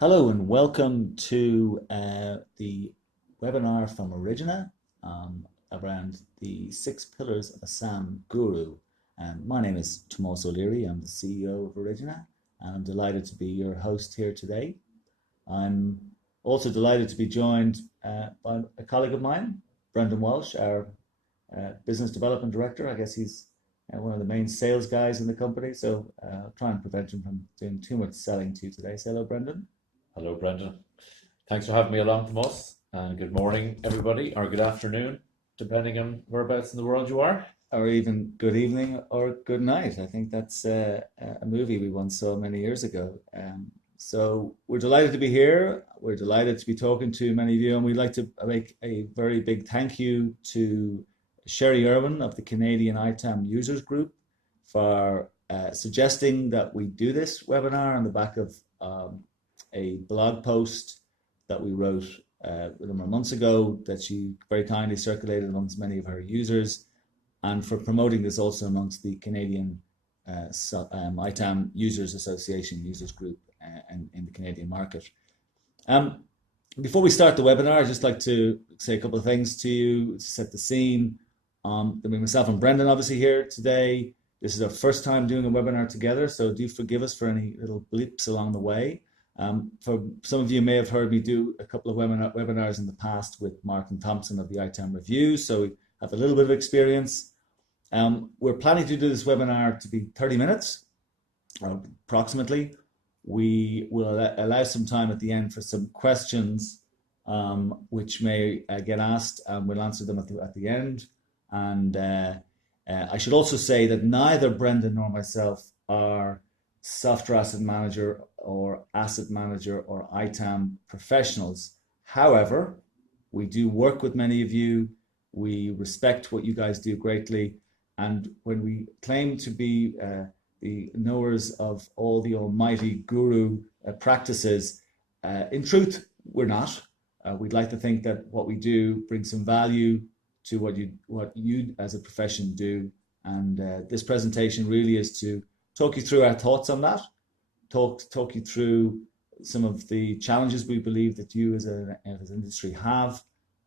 Hello and welcome to the webinar from Origina around the 6 pillars of a SAM guru. My name is Tomas. I'm the CEO of Origina, and I'm delighted to be your host here today. I'm also delighted to be joined by a colleague of mine, Brendan Walsh, our business development director. I guess he's one of the main sales guys in the company, so I'll try and prevent him from doing too much selling to you today. Say hello, Brendan. Hello, Brendan. Thanks for having me along, Tomas. And good morning, everybody, or good afternoon, depending on whereabouts in the world you are. Or even good evening or good night. I think that's a movie we once saw many years ago. So we're delighted to be here. We're delighted to be talking to many of you, and we'd like to make a very big thank you to Sherry Irwin of the Canadian ITAM Users Group for suggesting that we do this webinar on the back of a blog post that we wrote a number of months ago that she very kindly circulated amongst many of her users, and for promoting this also amongst the Canadian ITAM Users Association Users Group and in the Canadian market. Before we start the webinar, I'd just like to say a couple of things to you to set the scene. Myself and Brendan obviously here today. This is our first time doing a webinar together, so do forgive us for any little blips along the way. For some of you may have heard me do a couple of webinars in the past with Martin Thompson of the ITAM Review, so we have a little bit of experience. We're planning to do this webinar to be 30 minutes, approximately. We will allow some time at the end for some questions, which may get asked, and we'll answer them at the end. And I should also say that neither Brendan nor myself are software asset manager or asset manager or ITAM professionals. However, we do work with many of you. We respect what you guys do greatly. And when we claim to be the knowers of all the almighty guru practices, in truth, we're not. We'd like to think that what we do brings some value to what you as a profession do. And this presentation really is to talk you through our thoughts on that, talk you through some of the challenges we believe that you as an industry have,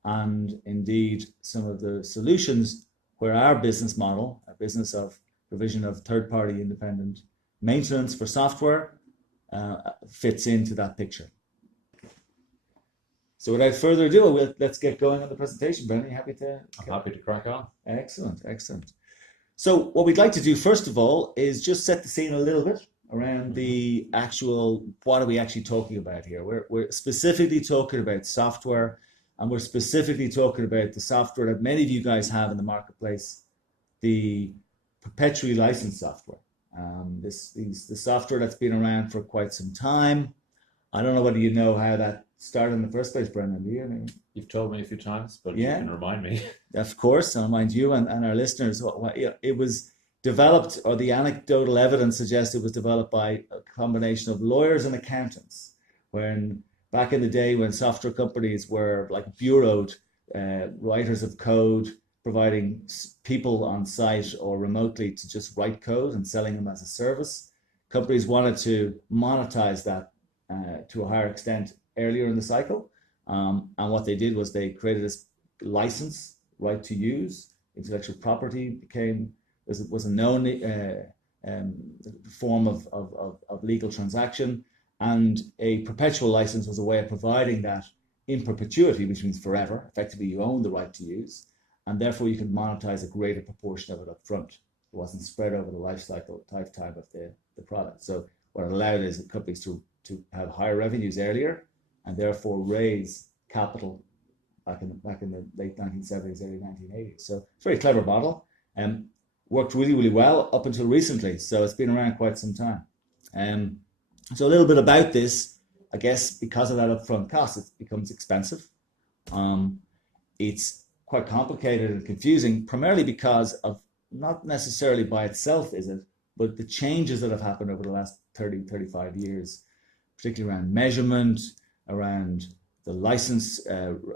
and indeed some of the solutions where our business model, a business of provision of third-party independent maintenance for software, fits into that picture. So without further ado, let's get going on the presentation. Brendan, you happy to? I'm happy to crack on. Excellent, excellent. So what we'd like to do first of all is just set the scene a little bit around the actual, what are we actually talking about here? We're specifically talking about software, and we're specifically talking about the software that many of you guys have in the marketplace, the perpetually licensed software. The software that's been around for quite some time. I don't know whether you know how that started in the first place, Brendan, do you? I mean, you've told me a few times, but yeah, you can remind me. Of course, I'll remind you and our listeners. It was developed, or the anecdotal evidence suggests it was developed by a combination of lawyers and accountants. When back in the day, when software companies were like bureaued, writers of code, providing people on site or remotely to just write code and selling them as a service, companies wanted to monetize that to a higher extent earlier in the cycle. And what they did was they created this license, right to use. Intellectual property was a known form of legal transaction, and a perpetual license was a way of providing that in perpetuity, which means forever. Effectively, you own the right to use, and therefore you can monetize a greater proportion of it up front. It wasn't spread over the lifetime of the product. So what it allowed is the companies to have higher revenues earlier, and therefore raise capital back in the late 1970s, early 1980s. So it's a very clever model, and worked really, really well up until recently. So it's been around quite some time. So a little bit about this, I guess, because of that upfront cost, it becomes expensive. It's quite complicated and confusing, primarily because of, not necessarily by itself, is it, but the changes that have happened over the last 30, 35 years, particularly around measurement, around the license kind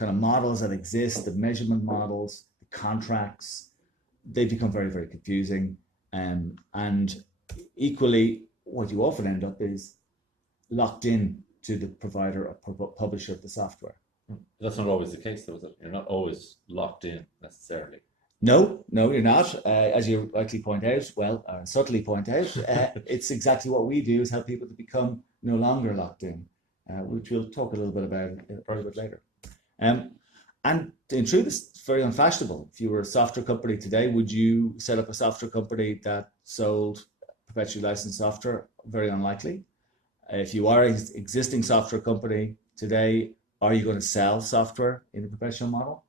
of models that exist, the measurement models, the contracts. They've become very, very confusing. And equally, what you often end up is locked in to the provider or publisher of the software. That's not always the case, though, is it? You're not always locked in necessarily. No, you're not. As you rightly point out, subtly point out, it's exactly what we do is help people to become no longer locked in, which we'll talk a little bit about a little bit later. And in truth, it's very unfashionable. If you were a software company today, would you set up a software company that sold perpetually licensed software? Very unlikely. If you are an existing software company today, are you going to sell software in a perpetual model?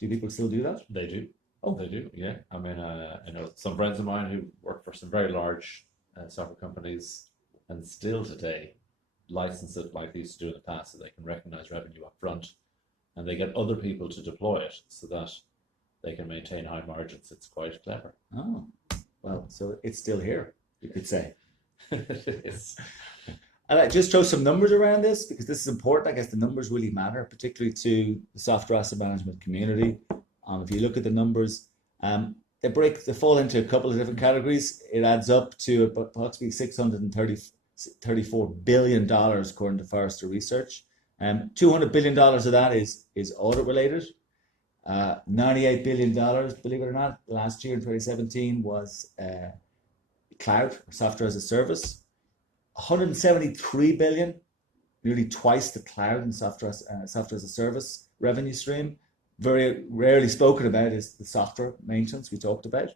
Do people still do that? They do. Oh, they do. Yeah. I mean, I know some friends of mine who work for some very large software companies and still today license it like they used to do in the past, so they can recognize revenue up front, and they get other people to deploy it so that they can maintain high margins. It's quite clever. Oh, well, so it's still here, you could say. It is. And I just throw some numbers around this because this is important. I guess the numbers really matter, particularly to the software asset management community. If you look at the numbers, they fall into a couple of different categories. It adds up to approximately $634 billion according to Forrester Research. $200 billion of that is audit related. $98 billion, believe it or not, last year in 2017 was cloud or software as a service. 173 billion, nearly twice the cloud and software as a service revenue stream. Very rarely spoken about is the software maintenance we talked about.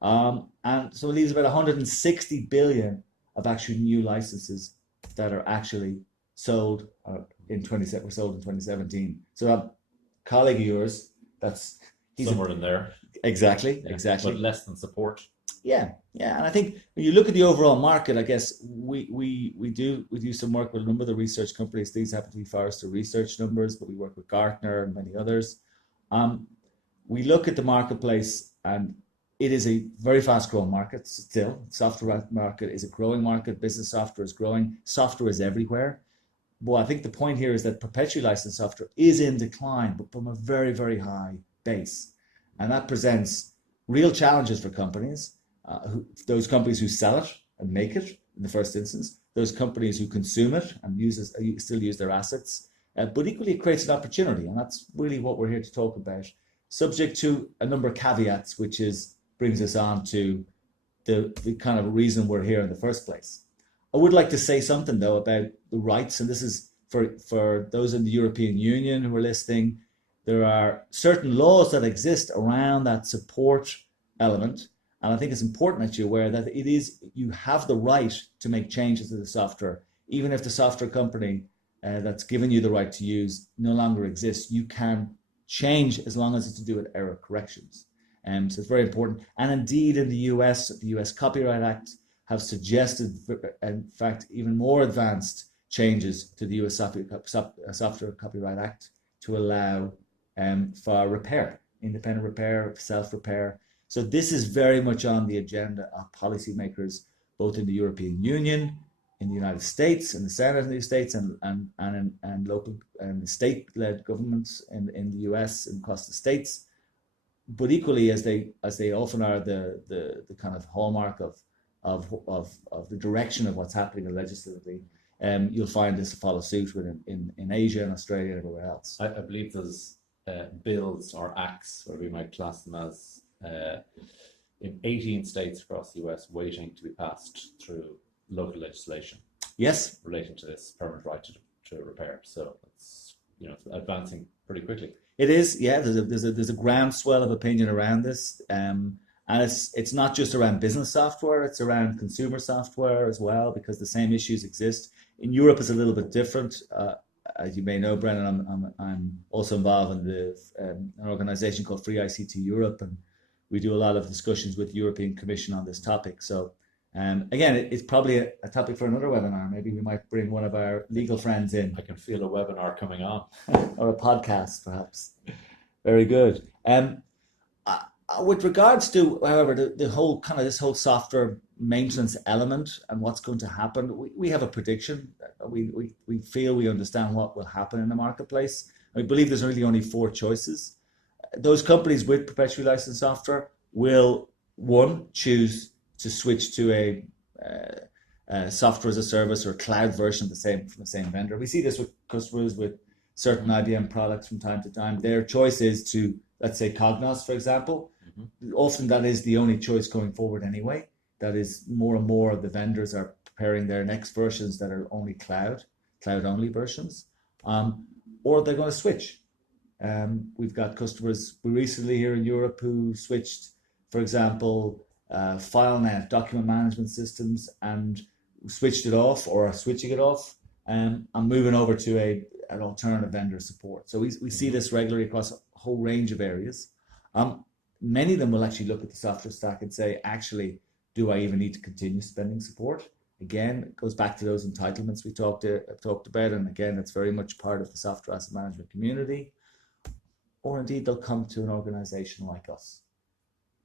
And so it leaves about 160 billion of actual new licenses that are actually sold were sold in 2017. So that colleague of yours, he's somewhere in there. Exactly. But less than support. Yeah. And I think when you look at the overall market, I guess we do some work with a number of the research companies. These happen to be Forrester Research numbers, but we work with Gartner and many others. We look at the marketplace, and it is a very fast growing market still. Software market is a growing market. Business software is growing. Software is everywhere. But I think the point here is that perpetually licensed software is in decline, but from a very, very high base. And that presents real challenges for companies. Those companies who sell it and make it in the first instance, those companies who consume it and still use their assets, but equally it creates an opportunity, and that's really what we're here to talk about, subject to a number of caveats, which brings us on to the kind of reason we're here in the first place. I would like to say something though about the rights, and this is for those in the European Union who are listening. There are certain laws that exist around that support element. And I think it's important that you're aware that you have the right to make changes to the software, even if the software company that's given you the right to use no longer exists. You can change as long as it's to do with error corrections. So it's very important. And indeed, in the US Copyright Act have suggested, in fact, even more advanced changes to the US Software Copyright Act to allow for repair, independent repair, self-repair. So this is very much on the agenda of policymakers, both in the European Union, in the United States, in the Senate in the States, and local and state-led governments in the US and across the states. But equally, as they often are, the kind of hallmark of the direction of what's happening legislatively, you'll find this to follow suit in Asia and Australia and everywhere else. I believe there's bills or acts, whatever we might class them as, in 18 states across the US waiting to be passed through local legislation. Yes, relating to this permanent right to repair. So it's advancing pretty quickly. It is, yeah. There's a groundswell of opinion around this, and it's not just around business software; it's around consumer software as well, because the same issues exist. In Europe, it's a little bit different. As you may know, Brennan, I'm also involved in an organization called Free ICT Europe, and we do a lot of discussions with the European Commission on this topic. So, again, it's probably a topic for another webinar. Maybe we might bring one of our legal friends in. I can feel a webinar coming on. Or a podcast, perhaps. Very good. With regards to, however, this whole software maintenance element and what's going to happen, we have a prediction. We feel we understand what will happen in the marketplace. We believe there's really only four choices. Those companies with perpetually licensed software will, one, choose to switch to software as a service or cloud version of from the same vendor. We see this with customers with certain IBM products from time to time. Their choice is to, let's say, Cognos, for example. Often that is the only choice going forward anyway. That is, more and more of the vendors are preparing their next versions that are only cloud-only versions, or they're going to switch. We've got customers recently here in Europe who switched, for example, FileNet document management systems, and switched it off or are switching it off, and moving over to an alternative vendor support. So we see this regularly across a whole range of areas. Many of them will actually look at the software stack and say, actually, do I even need to continue spending support? Again, it goes back to those entitlements we talked about, and again, it's very much part of the software asset management community. Or indeed, they'll come to an organization like us.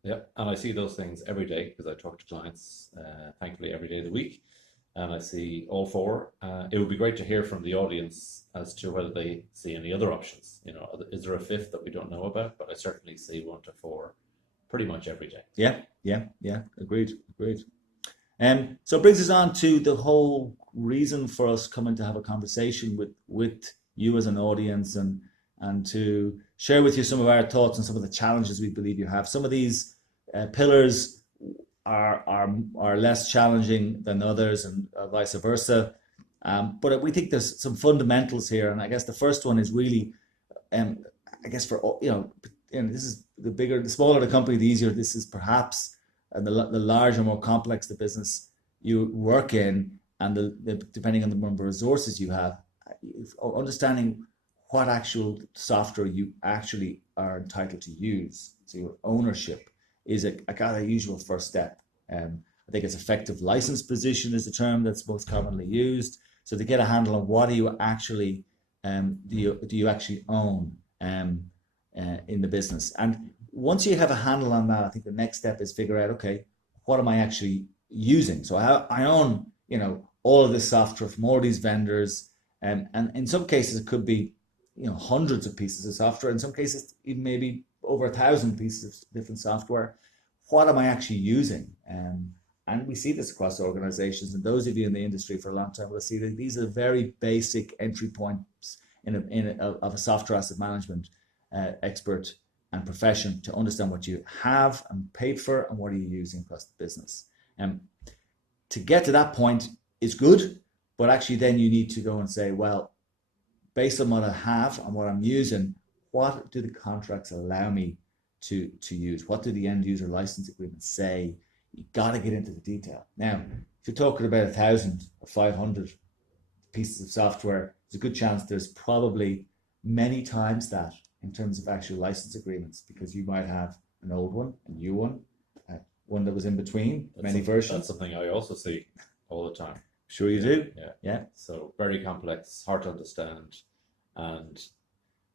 Yeah, and I see those things every day because I talk to clients, thankfully, every day of the week, and I see all four. It would be great to hear from the audience as to whether they see any other options. You know, is there a fifth that we don't know about? But I certainly see 1 to 4 pretty much every day. Yeah. Agreed. So it brings us on to the whole reason for us coming to have a conversation with you as an audience, and to share with you some of our thoughts and some of the challenges we believe you have. Some of these pillars are less challenging than others, and vice versa. But we think there's some fundamentals here, and I guess the first one is really, I guess for this is the smaller the company, the easier this is perhaps, and the larger, more complex the business you work in, and depending on the number of resources you have, understanding what actual software you actually are entitled to use. So your ownership is a usual first step. I think it's effective license position is the term that's most commonly used. So to get a handle on what do you actually do you actually own in the business. And once you have a handle on that, I think the next step is figure out, okay, what am I actually using? So I own, all of this software from all these vendors, and in some cases it could be, hundreds of pieces of software. In some cases, even maybe over 1,000 pieces of different software. What am I actually using? And we see this across organizations. And those of you in the industry for a long time will see that these are very basic entry points of a software asset management expert and profession to understand what you have and paid for and what are you using across the business. To get to that point is good, but actually then you need to go and say, well, based on what I have and what I'm using, what do the contracts allow me to use? What do the end user license agreements say? You got to get into the detail. Now, if you're talking about 1,000 or 500 pieces of software, there's a good chance there's probably many times that in terms of actual license agreements, because you might have an old one, a new one, one that was in between, many versions. That's something I also see all the time. Sure you do? Yeah. So very complex, hard to understand, and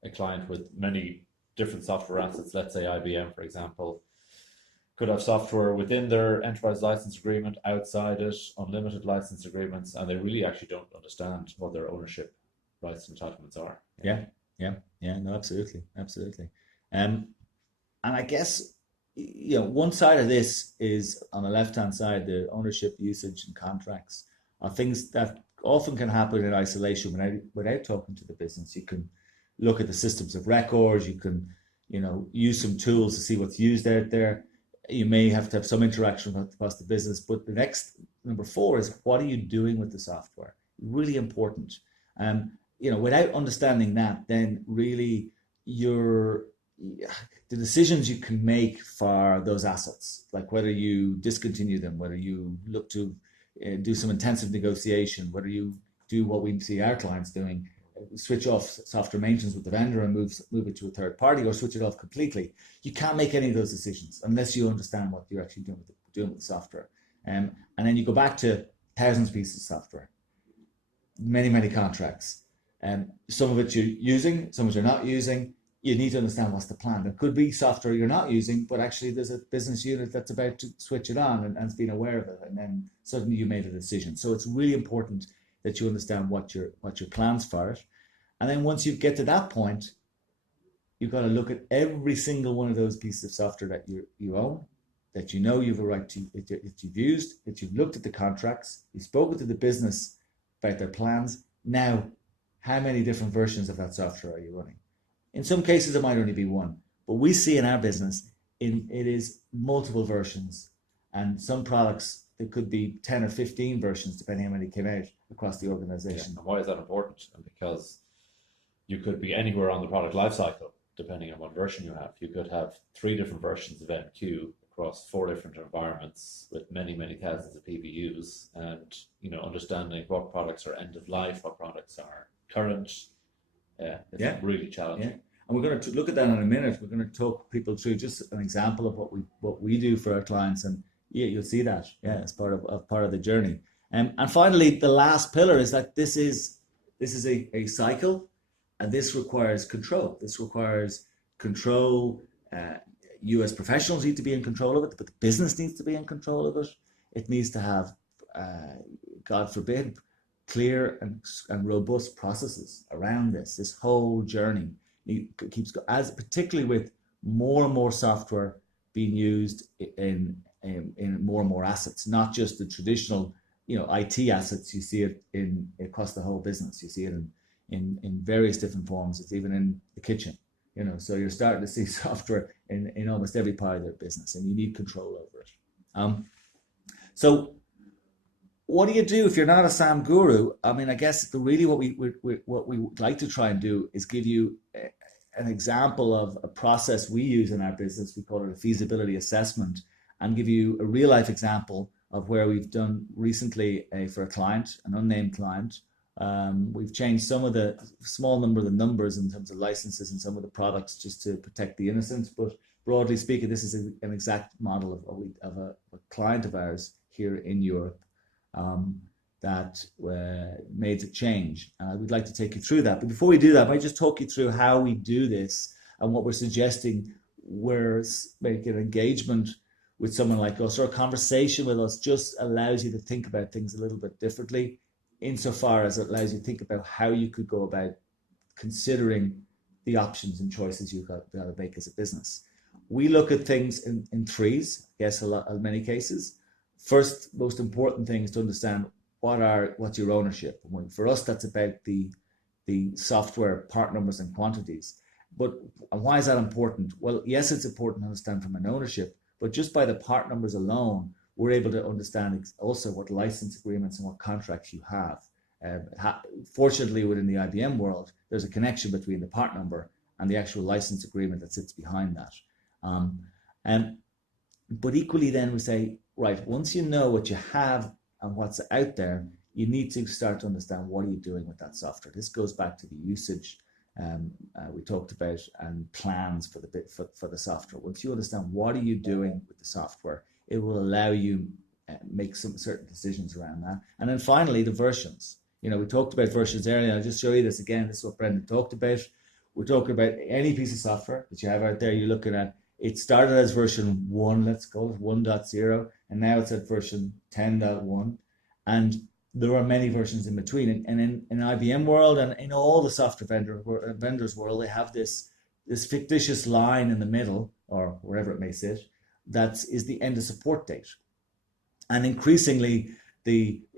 a client with many different software assets, let's say IBM, for example, could have software within their enterprise license agreement, outside it, unlimited license agreements, and they really actually don't understand what their ownership rights and entitlements are. Yeah, no, absolutely. And I guess, one side of this is on the left-hand side, the ownership, usage, and contracts are things that often can happen in isolation without talking to the business. You can look at the systems of records, you can, use some tools to see what's used out there. You may have to have some interaction across the business, but the next number 4 is what are you doing with the software? Really important. Without understanding that, then really the decisions you can make for those assets, like whether you discontinue them, whether you look to do some intensive negotiation, whether you do what we see our clients doing, switch off software maintenance with the vendor and move it to a third party, or switch it off completely. You can't make any of those decisions unless you understand what you're actually doing with the software. And then you go back to thousands of pieces of software, many contracts. Some of it you're using, some of it you're not using. You need to understand what's the plan. There could be software you're not using, but actually there's a business unit that's about to switch it on and has been aware of it, and then suddenly you made a decision. So it's really important that you understand what your plans for it. And then once you get to that point, you've got to look at every single one of those pieces of software that you own, that you know you've a right to, that you've used, that you've looked at the contracts, you've spoken to the business about their plans. Now, how many different versions of that software are you running? In some cases, it might only be one, but we see in our business, it is multiple versions, and some products, there could be 10 or 15 versions, depending how many came out across the organization. Yeah. And why is that important? And because you could be anywhere on the product lifecycle, depending on what version you have. You could have 3 different versions of MQ across 4 different environments with many, many thousands of PBUs, and understanding what products are end of life, what products are current. It's really challenging. Yeah. And we're going to look at that in a minute. We're going to talk people through just an example of what we do for our clients, and you'll see that as part of the journey. And finally, the last pillar is that this is a cycle, and this requires control. This requires control. You as professionals need to be in control of it, but the business needs to be in control of it. It needs to have, God forbid, clear and robust processes around this whole journey. It keeps as particularly with more and more software being used in more and more assets, not just the traditional IT assets. You see it across the whole business. You see it in various different forms. It's even in the kitchen. So you're starting to see software in almost every part of their business, and you need control over it. So what do you do if you're not a SAM guru? I mean, I guess really what we would like to try and do is give you an example of a process we use in our business. We call it a feasibility assessment, and give you a real life example of where we've done recently for a client, an unnamed client. We've changed some of the small number of the numbers in terms of licenses and some of the products just to protect the innocent. But broadly speaking, this is an exact model of a client of ours here in Europe that made a change. We'd like to take you through that. But before we do that, I might just talk you through how we do this and what we're suggesting. Where making engagement with someone like us or a conversation with us just allows you to think about things a little bit differently, insofar as it allows you to think about how you could go about considering the options and choices you've got to make as a business. We look at things in threes, I guess, in many cases. First, most important thing is to understand what's your ownership. For us, that's about the software part numbers and quantities. But why is that important? Well, yes, it's important to understand from an ownership, but just by the part numbers alone, we're able to understand also what license agreements and what contracts you have. Fortunately, within the IBM world, there's a connection between the part number and the actual license agreement that sits behind that. But equally then we say, right, once you know what you have and what's out there, you need to start to understand what are you doing with that software. This goes back to the usage we talked about and plans for the software. Once you understand what are you doing with the software, it will allow you make some certain decisions around that. And then finally, the versions. We talked about versions earlier. I'll just show you this again. This is what Brendan talked about. We're talking about any piece of software that you have out there you're looking at. It started as version 1, let's call it 1.0, and now it's at version 10.1. And there are many versions in between. And in IBM world and in all the software vendors world, they have this fictitious line in the middle, or wherever it may sit, that is the end of support date. And increasingly,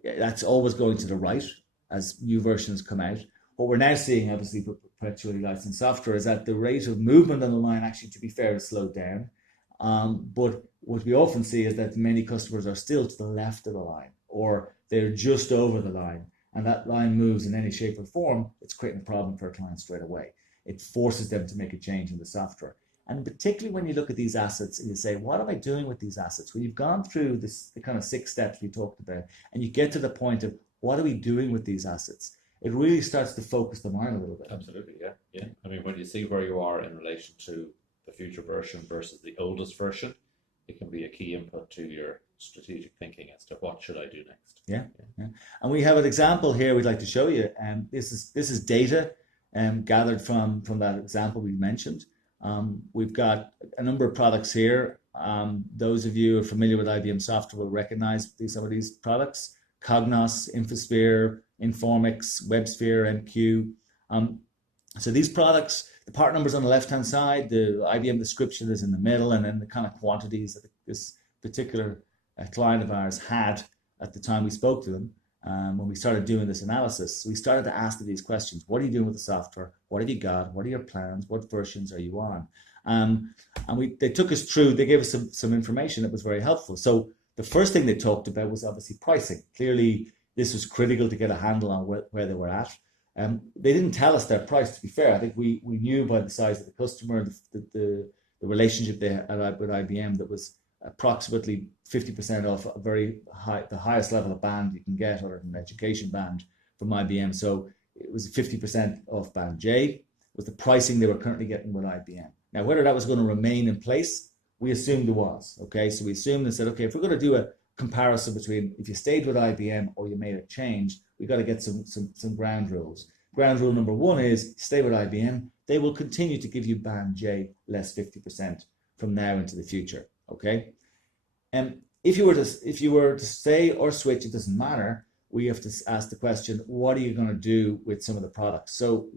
that's always going to the right as new versions come out. What we're now seeing, obviously, perpetually licensed software, is that the rate of movement on the line, actually, to be fair, has slowed down. But what we often see is that many customers are still to the left of the line, or they're just over the line, and that line moves in any shape or form. It's creating a problem for a client straight away. It forces them to make a change in the software. And particularly when you look at these assets and you say, what am I doing with these assets? When you've gone through the kind of 6 steps we talked about, and you get to the point of what are we doing with these assets, it really starts to focus the mind a little bit. Absolutely, yeah. I mean, when you see where you are in relation to the future version versus the oldest version, it can be a key input to your strategic thinking as to what should I do next. Yeah. And we have an example here we'd like to show you. This is data gathered from that example we mentioned. We've got a number of products here. Those of you who are familiar with IBM software will recognize some of these products: Cognos, Infosphere, Informix, WebSphere, MQ. So these products, the part numbers on the left-hand side, the IBM description is in the middle, and then the kind of quantities that this particular client of ours had at the time we spoke to them, when we started doing this analysis, we started to ask them these questions. What are you doing with the software? What have you got? What are your plans? What versions are you on? They took us through, they gave us some information that was very helpful. So the first thing they talked about was obviously pricing. Clearly, this was critical to get a handle on where they were at. They didn't tell us their price, to be fair. I think we knew by the size of the customer, the relationship they had with IBM, that was approximately 50% off a very high, the highest level of band you can get, other than education band from IBM. So it was 50% off band J, was the pricing they were currently getting with IBM. Now, whether that was going to remain in place, we assumed it was. Okay, so we assumed and said, okay, if we're going to do a comparison between if you stayed with IBM or you made a change, we got to get some ground rules. Ground rule number one is stay with IBM. They will continue to give you band J less 50% from now into the future. Okay, and if you were to stay or switch, it doesn't matter. We have to ask the question, what are you going to do with some of the products? So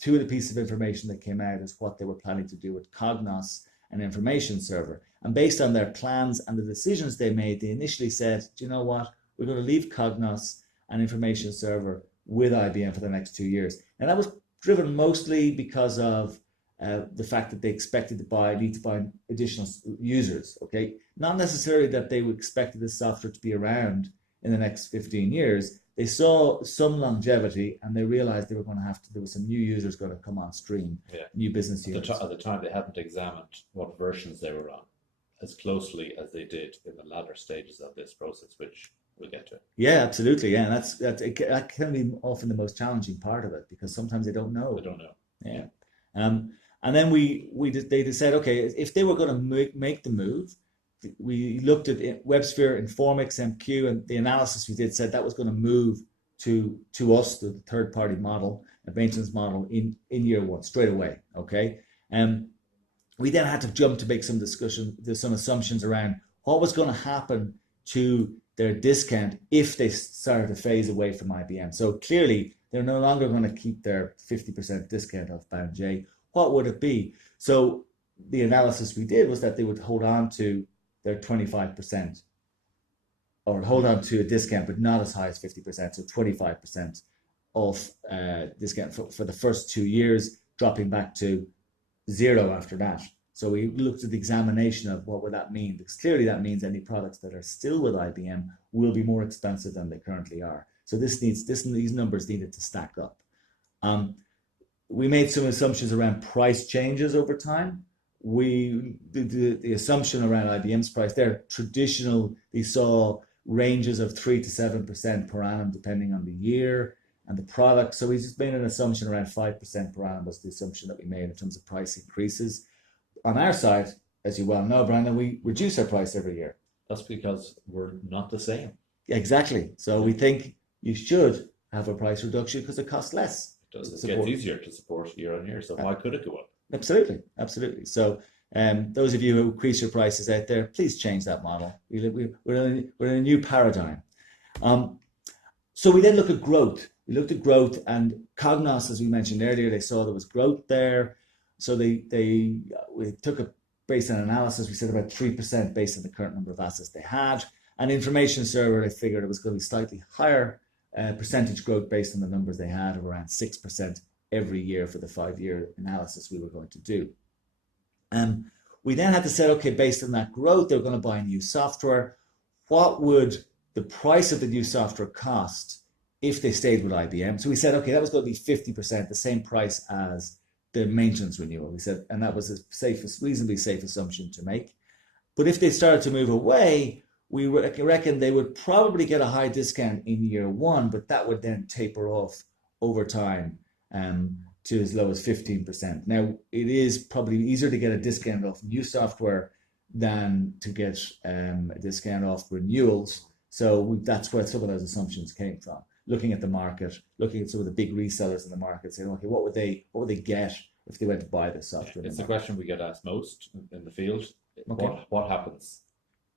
two of the pieces of information that came out is what they were planning to do with Cognos and Information Server. And based on their plans and the decisions they made, they initially said, do you know what? We're going to leave Cognos and Information Server with IBM for the next 2 years. And that was driven mostly because of the fact that they expected to need to buy additional users. Okay, not necessarily that they expected this software to be around in the next 15 years. They saw some longevity and they realized they were going to have to, there were some new users going to come on stream, new business units. At the time, they hadn't examined what versions they were on as closely as they did in the latter stages of this process, which we'll get to. Yeah, absolutely. Yeah, and that can be often the most challenging part of it, because sometimes they don't know. They don't know. Yeah. And then they said, okay, if they were going to make the move, we looked at WebSphere, Informix, MQ, and the analysis we did said that was going to move to us, the third-party model, a maintenance model in year one, straight away. Okay, we then had to jump to make some discussion. There's some assumptions around what was going to happen to their discount if they started to phase away from IBM. So clearly, they're no longer going to keep their 50% discount off band J. What would it be? So the analysis we did was that they would hold on to their 25%, or hold on to a discount, but not as high as 50%, so 25% off discount for the first 2 years, dropping back to zero after that. So we looked at the examination of what would that mean, because clearly that means any products that are still with IBM will be more expensive than they currently are. So these numbers needed to stack up. We made some assumptions around price changes over time. The assumption around IBM's price, they're traditional, they saw ranges of 3 to 7% per annum depending on the year and the product. So we just made an assumption around 5% per annum was the assumption that we made in terms of price increases. On our side, as you well know, Brandon, we reduce our price every year. That's because we're not the same. Yeah, exactly. So we think you should have a price reduction because it costs less. It gets easier to support year on year. So why could it go up? Absolutely, absolutely. So those of you who increase your prices out there, please change that model. We're in a new paradigm. So we then look at growth. We looked at growth, and Cognos, as we mentioned earlier, they saw there was growth there. So we took it based on analysis. We said about 3% based on the current number of assets they had. And Information Server, they figured it was going to be slightly higher percentage growth based on the numbers they had, of around 6% every year for the 5-year analysis we were going to do. We then had to say, okay, based on that growth, they're going to buy new software. What would the price of the new software cost if they stayed with IBM? So we said, okay, that was going to be 50%, the same price as the maintenance renewal. We said, and that was a reasonably safe assumption to make. But if they started to move away, we reckon they would probably get a high discount in year one, but that would then taper off over time to as low as 15%. Now, it is probably easier to get a discount off new software than to get a discount off renewals. So that's where some of those assumptions came from. Looking at the market, looking at some of the big resellers in the market, saying, okay, what would they get if they went to buy this software? It's the question we get asked most in the field. Okay. What happens?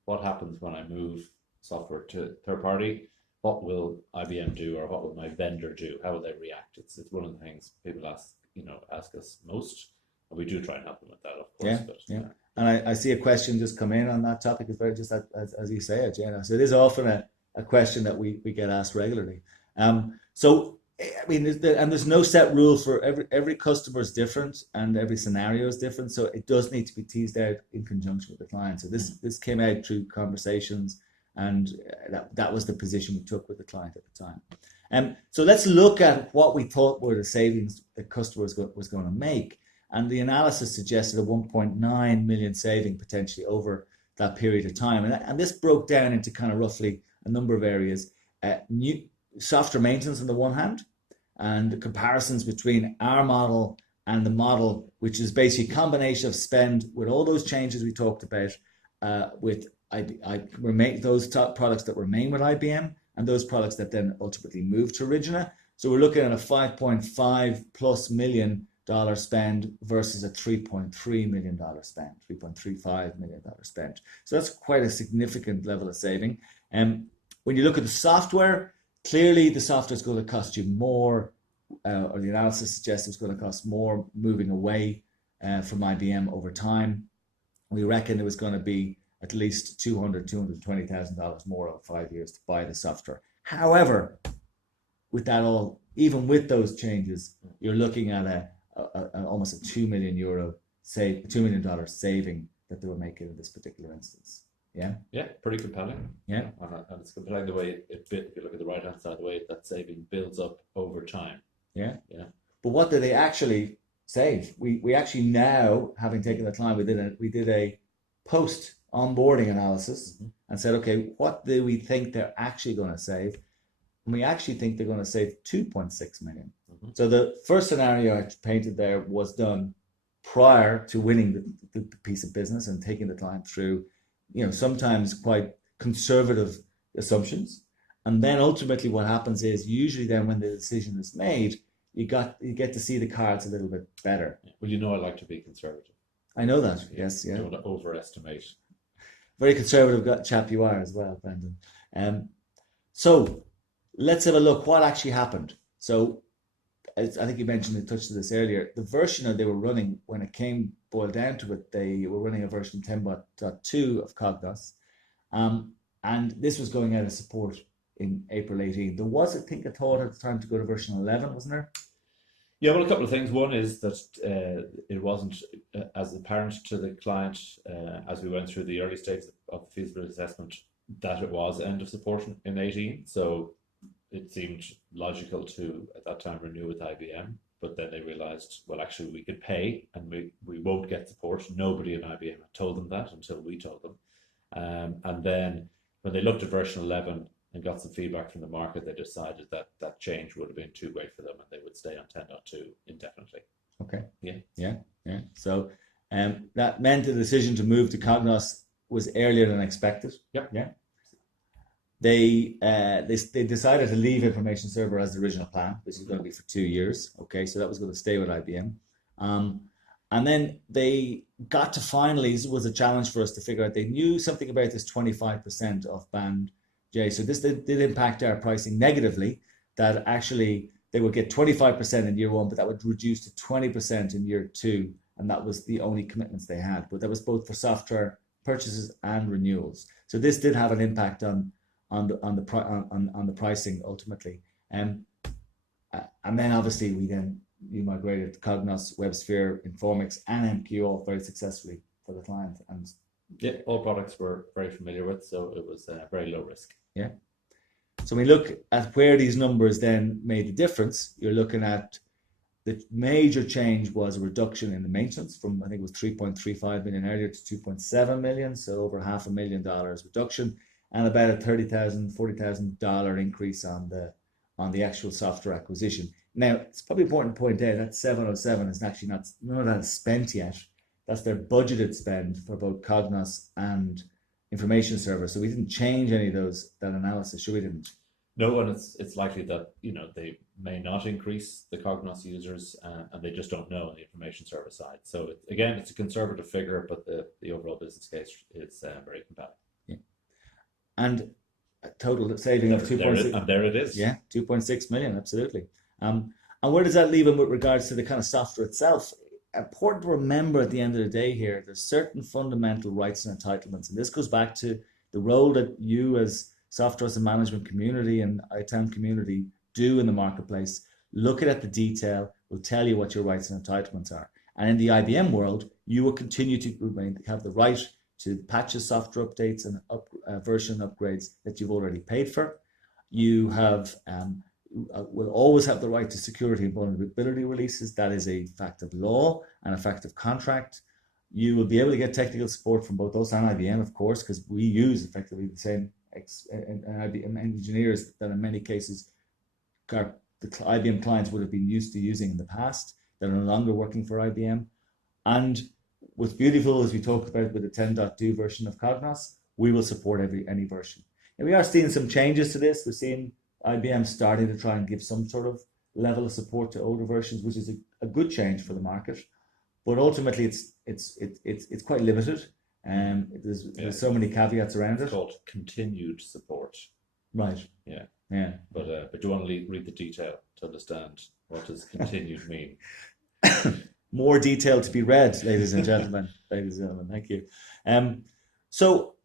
What happens when I move software to third party? What will IBM do, or what will my vendor do? How will they react? It's one of the things people ask us most, and we do try and help them with that, of course. Yeah. And I see a question just come in on that topic. It's very just as you say it, Jana. So it is often a question that we get asked regularly. So I mean, there's no set rule for every customer is different and every scenario is different. So it does need to be teased out in conjunction with the client. So this came out through conversations, and that was the position we took with the client at the time. So let's look at what we thought were the savings the customer was going to make. And the analysis suggested a 1.9 million saving potentially over that period of time. And this broke down into kind of roughly a number of areas. New software maintenance on the one hand, and the comparisons between our model and the model, which is basically a combination of spend with all those changes we talked about, with those top products that remain with IBM and those products that then ultimately moved to Origina. So we're looking at a $5.5+ million spend versus a $3.3 million spend, $3.35 million spend. So that's quite a significant level of saving. When you look at the software, clearly the software is going to cost you more, or the analysis suggests it's going to cost more moving away from IBM over time. We reckon it was going to be at least $220,000 more over 5 years to buy the software. However, with that all, even with those changes, you're looking at almost a €2 million saving that they were making in this particular instance. Yeah. Yeah, pretty compelling. Yeah. And it's compelling the way if you look at the right hand side, the way that saving builds up over time. Yeah. Yeah. But what did they actually save? We actually now, having taken the time, we did a post onboarding analysis and said, okay, what do we think they're actually going to save? And we actually think they're going to save 2.6 million. So the first scenario I painted there was done prior to winning the piece of business and taking the client through, sometimes quite conservative assumptions. And then ultimately what happens is usually then when the decision is made, you get to see the cards a little bit better. Well, I like to be conservative. I know that. Yes. Yeah. Don't want to overestimate. Very conservative chap you are as well, Brendan. So let's have a look what actually happened. So I think you mentioned it, touched on this earlier. The version that they were running, when it came boiled down to it, they were running a version 10.2 of Cognos. And this was going out of support in April 18. There was, I think, a thought at the time to go to version 11, wasn't there? Yeah, well, a couple of things. One is that it wasn't as apparent to the client as we went through the early stages of the feasibility assessment that it was end of support in 18. So it seemed logical to, at that time, renew with IBM. But then they realized, well, actually, we could pay and we won't get support. Nobody in IBM had told them that until we told them. And then when they looked at version 11 and got some feedback from the market, they decided that change would have been too great for them and they would stay on 10.2 indefinitely. Okay. Yeah. So that meant the decision to move to Cognos was earlier than expected. Yep. Yeah. They decided to leave information server as the original plan. This was going to be for 2 years. Okay, so that was going to stay with IBM. And then they got to finally, this was a challenge for us to figure out, they knew something about this 25% of band J. So this did impact our pricing negatively, that actually they would get 25% in year 1, but that would reduce to 20% in year 2. And that was the only commitments they had. But that was both for software purchases and renewals. So this did have an impact on the pricing ultimately. And then obviously we migrated to Cognos, WebSphere, Informix, and MQ all very successfully for the client. And yeah, all products we're very familiar with, so it was very low risk. Yeah. So when we look at where these numbers then made the difference, you're looking at the major change was a reduction in the maintenance from, I think it was 3.35 million earlier to 2.7 million, so over $500,000 reduction, and about a $30,000, $40,000 increase on the actual software acquisition. Now, it's probably important to point out that 707 is actually none of that is spent yet. That's their budgeted spend for both Cognos and information server. So we didn't change any of that analysis. Sure, we didn't. No, and it's likely that they may not increase the Cognos users, and they just don't know on the information server side. So it's a conservative figure, but the overall business case is very compelling. Yeah, and a total saving of 2.6. And there it is. Yeah, 2.6 million, absolutely. And where does that leave them with regards to the kind of software itself? important to remember at the end of the day here, there's certain fundamental rights and entitlements. And this goes back to the role that you as software as a management community and ITAM community do in the marketplace. Looking at the detail will tell you what your rights and entitlements are. And in the IBM world, you will continue to have the right to patches, software updates, and version upgrades that you've already paid for. You have will always have the right to security and vulnerability releases. That is a fact of law and a fact of contract. You will be able to get technical support from both us and IBM, of course, because we use effectively the same IBM engineers that in many cases the IBM clients would have been used to using in the past. They're no longer working for IBM. And what's beautiful, as we talked about with the 10.2 version of Cognos, we will support any version. And we are seeing some changes to this. We're seeing IBM starting to try and give some sort of level of support to older versions, which is a good change for the market. But ultimately, it's quite limited. There's so many caveats around it. It's called continued support. Right. Yeah. Yeah. But you want to read the detail to understand what does continued mean. More detail to be read, ladies and gentlemen. Ladies and gentlemen, thank you. So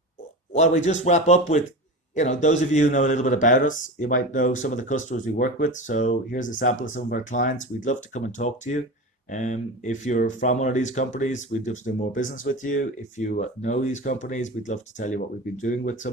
while we just wrap up with, those of you who know a little bit about us, you might know some of the customers we work with. So here's a sample of some of our clients. We'd love to come and talk to you. If you're from one of these companies, we'd love to do more business with you. If you know these companies, we'd love to tell you what we've been doing with some of them.